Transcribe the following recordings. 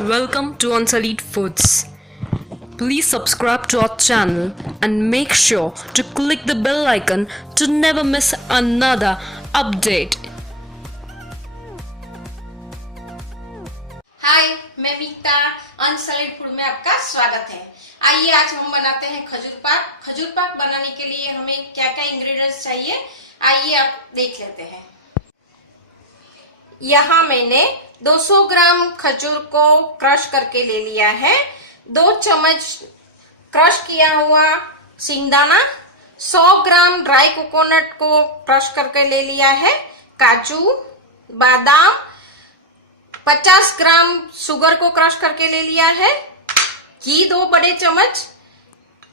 Welcome to Unsullied Foods. Please subscribe to our channel and make sure to click the bell icon to never miss another update. हाय, मैं मीता अनसॉलिड food में आपका स्वागत है। आइए आज हम बनाते हैं खजूर पाक। खजूर पाक बनाने के लिए हमें क्या क्या इंग्रेडिएंट्स चाहिए, आइए आप देख लेते हैं। यहाँ मैंने 200 ग्राम खजूर को क्रश करके ले लिया है। 2 चम्मच क्रश किया हुआ सिंगदाना, 100 ग्राम ड्राई कोकोनट को क्रश करके ले लिया है। काजू, बादाम, 50 ग्राम शुगर को क्रश करके ले लिया है। घी 2 बड़े चम्मच,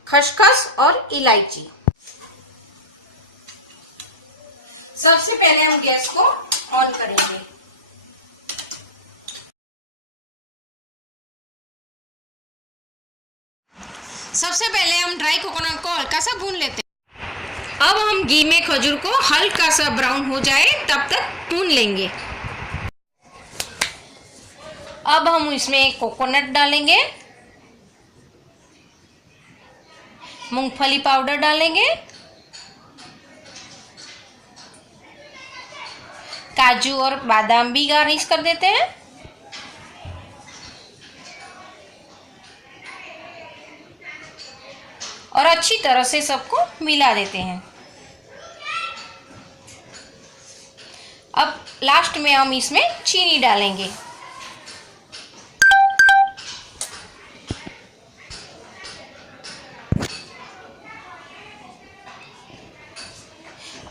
खसखस और इलायची। सबसे पहले हम गैस को ऑन करेंगे। सबसे पहले हम ड्राई कोकोनट को हल्का सा भून लेते हैं। अब हम घी में खजूर को हल्का सा ब्राउन हो जाए तब तक भून लेंगे। अब हम इसमें कोकोनट डालेंगे, मूंगफली पाउडर डालेंगे, काजू और बादाम भी गार्निश कर देते हैं। और अच्छी तरह से सबको मिला देते हैं। अब लास्ट में हम इसमें चीनी डालेंगे।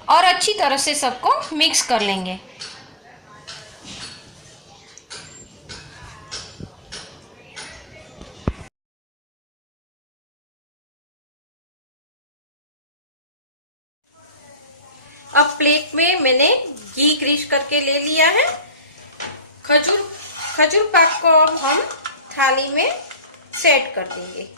और अच्छी तरह से सबको मिक्स कर लेंगे। अब प्लेट में मैंने घी ग्रीस करके ले लिया है। खजूर पाक को अब हम थाली में सेट कर देंगे।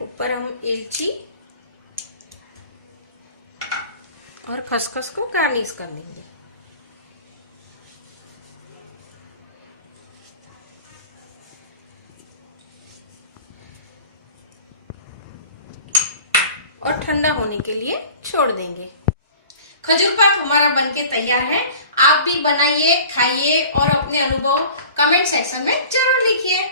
ऊपर हम इलायची और खसखस को गार्निश कर देंगे। और ठंडा होने के लिए छोड़ देंगे। खजूर पाक हमारा बनके तैयार है। आप भी बनाइए, खाइए और अपने अनुभव कमेंट सेक्शन में जरूर लिखिए।